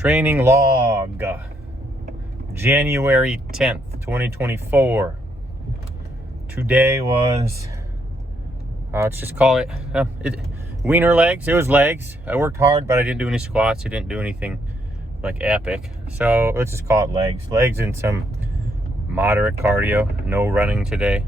Training log, January 10th, 2024. Today was, let's just call it wiener legs. It was legs. I worked hard, but I didn't do any squats. I didn't do anything like epic. So let's just call it legs. Legs and some moderate cardio. No running today.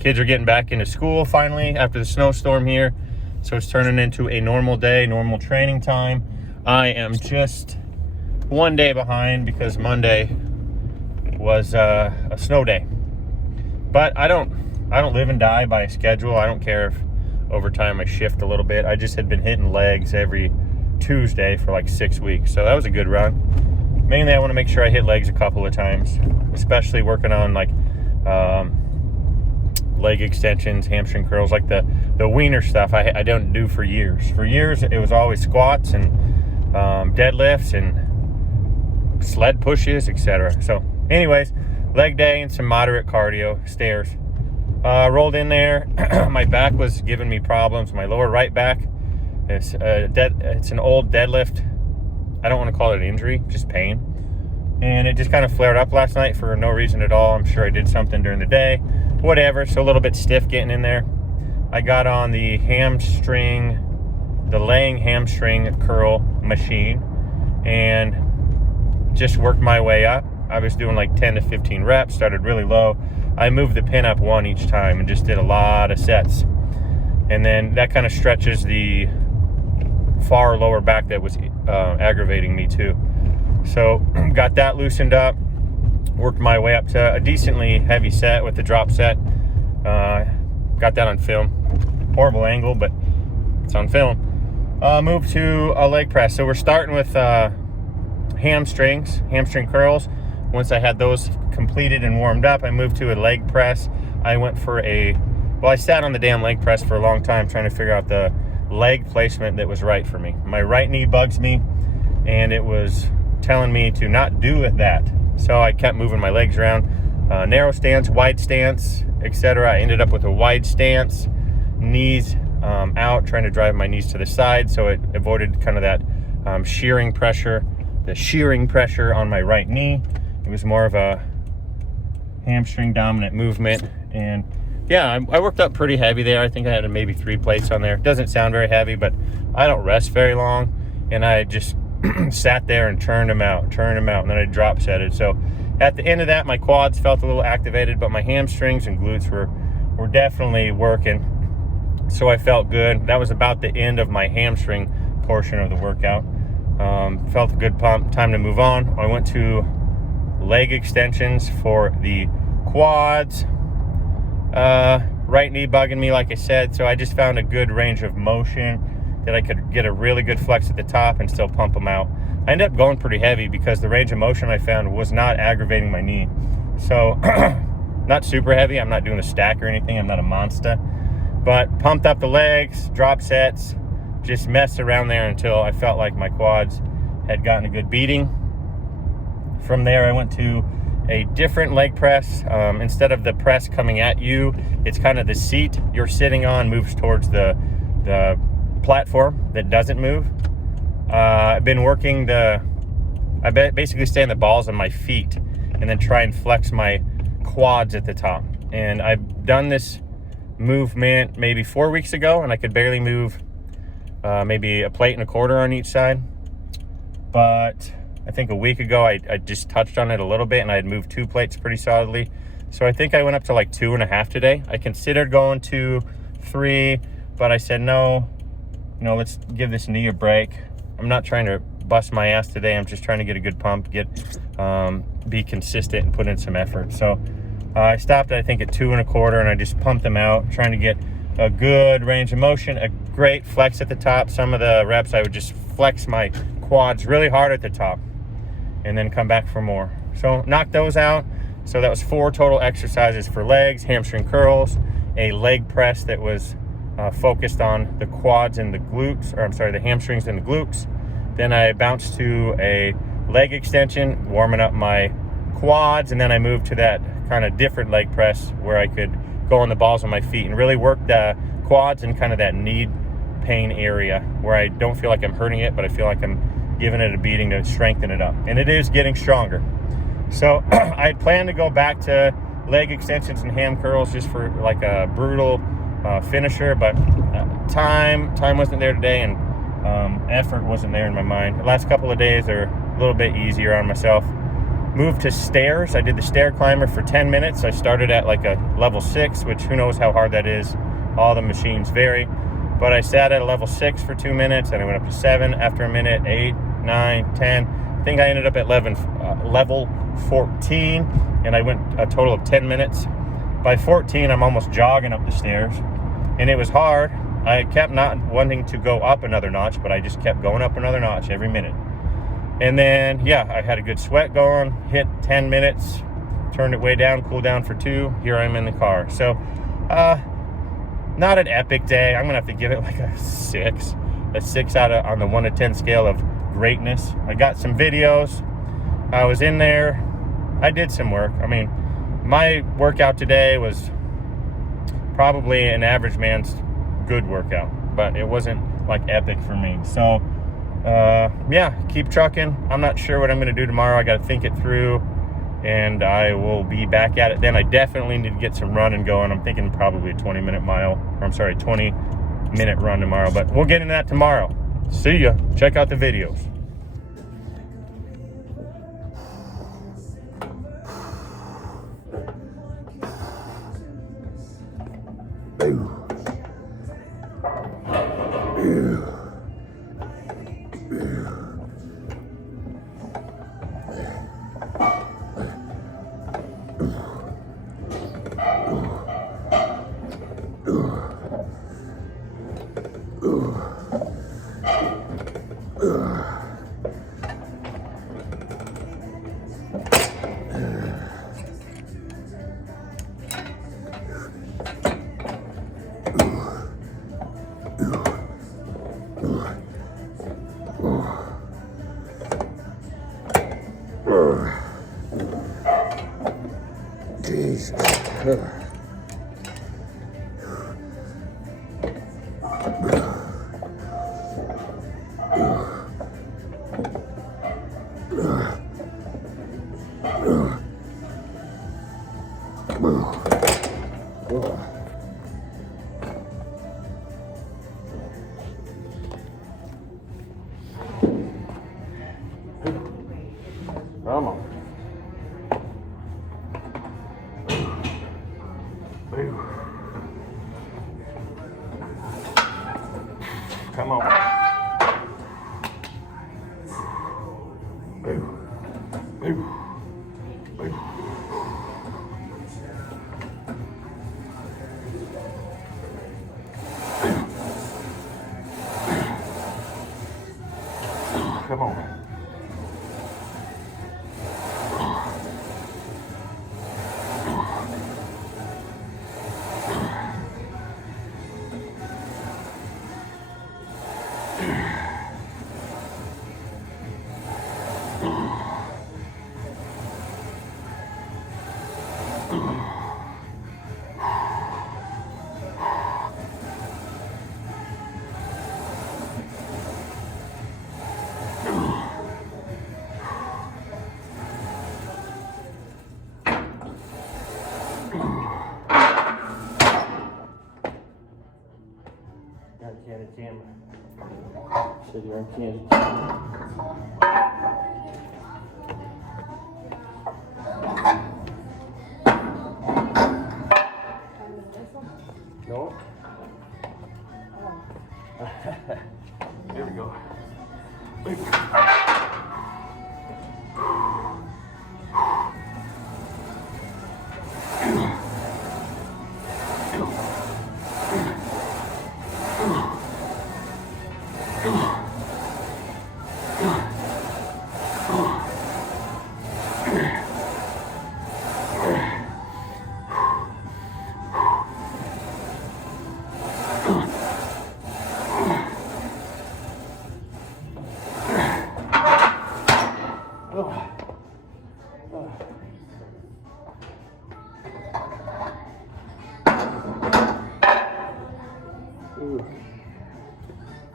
Kids are getting back into school finally after the snowstorm here. So it's turning into a normal day, normal training time. I am just one day behind because Monday was a snow day. But I don't live and die by a schedule. I don't care if over time I shift a little bit. I just had been hitting legs every Tuesday for like 6 weeks. So that was a good run. Mainly I want to make sure I hit legs a couple of times, especially working on like leg extensions, hamstring curls, like the wiener stuff I don't do for years. For years, it was always squats and deadlifts and sled pushes, etc. So anyways, leg day and some moderate cardio, stairs. Rolled in there. My back was giving me problems. My lower right back. It's an old deadlift. I don't want to call it an injury, just pain. And it just kind of flared up last night for no reason at all. I'm sure I did something during the day. Whatever, so a little bit stiff getting in there. I got on the laying hamstring curl machine and just worked my way up. I was doing like 10 to 15 reps, started really low. I moved the pin up one each time and just did a lot of sets. And then that kind of stretches the far lower back that was aggravating me too. So got that loosened up, worked my way up to a decently heavy set with the drop set. Got that on film. Horrible angle, but it's on film. Moved to a leg press. So we're starting with hamstring curls. Once I had those completed and warmed up, I moved to a leg press. I went for I sat on the damn leg press for a long time trying to figure out the leg placement that was right for me. My right knee bugs me, and it was telling me to not do that. So I kept moving my legs around. Narrow stance, wide stance, etc. I ended up with a wide stance, knees out, trying to drive my knees to the side, so it avoided kind of that shearing pressure on my right knee. It was more of a hamstring dominant movement. And yeah, I worked up pretty heavy there. I think I had maybe 3 plates on there. Doesn't sound very heavy, but I don't rest very long, and I just sat there and turned them out, and then I drop setted. So at the end of that, my quads felt a little activated, but my hamstrings and glutes were definitely working. So I felt good. That was about the end of my hamstring portion of the workout. Felt a good pump. Time to move on. I went to leg extensions for the quads. Right knee bugging me, like I said, so I just found a good range of motion that I could get a really good flex at the top and still pump them out. I ended up going pretty heavy because the range of motion I found was not aggravating my knee. So not super heavy. I'm not doing a stack or anything. I'm not a monster. But pumped up the legs, drop sets, just messed around there until I felt like my quads had gotten a good beating. From there, I went to a different leg press. Instead of the press coming at you, it's kind of the seat you're sitting on moves towards the platform that doesn't move. I've been working I basically stay on the balls of my feet and then try and flex my quads at the top. And I've done this movement maybe 4 weeks ago, and I could barely move maybe a plate and a quarter on each side. But I think a week ago I just touched on it a little bit, and I had moved 2 plates pretty solidly. So I think I went up to like 2.5 today. I considered going to 3, but I said no, let's give this knee a break. I'm not trying to bust my ass today. I'm just trying to get a good pump, be consistent and put in some effort. So I stopped, I think, at 2.25, and I just pumped them out, trying to get a good range of motion, a great flex at the top. Some of the reps I would just flex my quads really hard at the top and then come back for more. So knock those out. So that was 4 total exercises for legs, hamstring curls, a leg press that was focused on the quads and the glutes, the hamstrings and the glutes. Then I bounced to a leg extension, warming up my quads, and then I moved to that kind of different leg press where I could go on the balls of my feet and really work the quads and kind of that knee pain area where I don't feel like I'm hurting it, but I feel like I'm giving it a beating to strengthen it up. And it is getting stronger. So I had planned to go back to leg extensions and ham curls just for like a brutal finisher, but time wasn't there today, and effort wasn't there in my mind. The last couple of days are a little bit easier on myself. Moved to stairs. I did the stair climber for 10 minutes. I started at like a level 6, which who knows how hard that is. All the machines vary. But I sat at a level 6 for 2 minutes, and I went up to 7 after a minute, 8, 9, 10. I think I ended up at level 14, and I went a total of 10 minutes. By 14, I'm almost jogging up the stairs, and it was hard. I kept not wanting to go up another notch, but I just kept going up another notch every minute. And then, yeah, I had a good sweat going, hit 10 minutes, turned it way down, cooled down for 2. Here I am in the car. So, not an epic day. I'm going to have to give it like a 6. A 6 on the 1 to 10 scale of greatness. I got some videos. I was in there. I did some work. I mean, my workout today was probably an average man's good workout, but it wasn't like epic for me. So yeah, keep trucking. I'm not sure what I'm going to do tomorrow. I got to think it through, and I will be back at it then. I definitely need to get some running going. I'm thinking probably a 20-minute run tomorrow, but we'll get into that tomorrow. See ya. Check out the videos. Jesus. Come on. Come on. Come on. Said you're on camera. No? Here we go.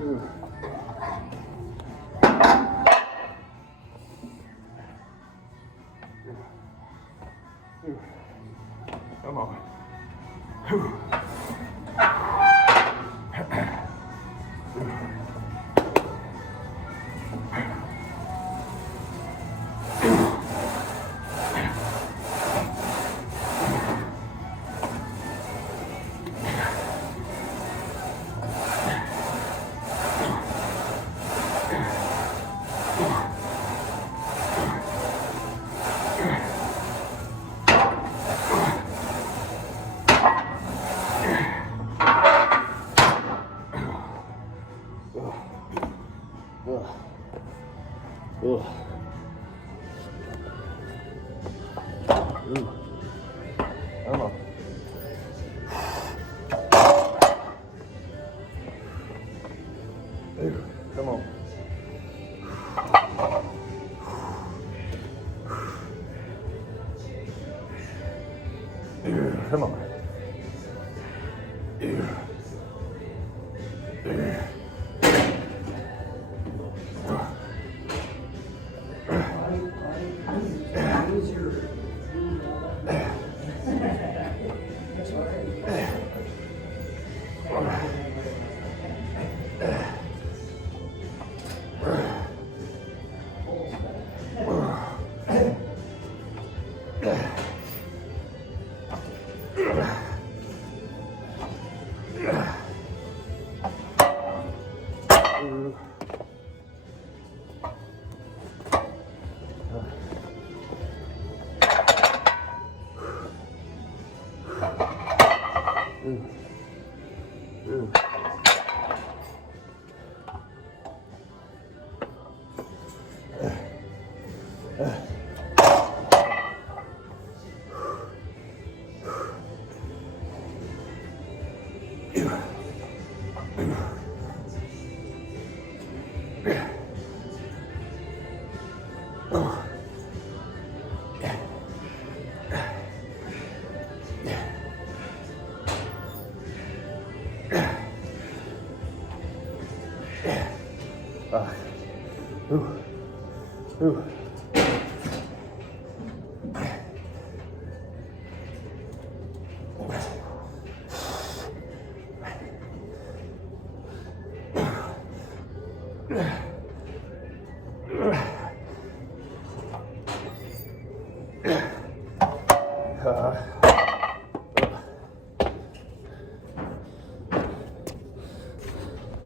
Come on. Come on. Come on. Come on. Yeah.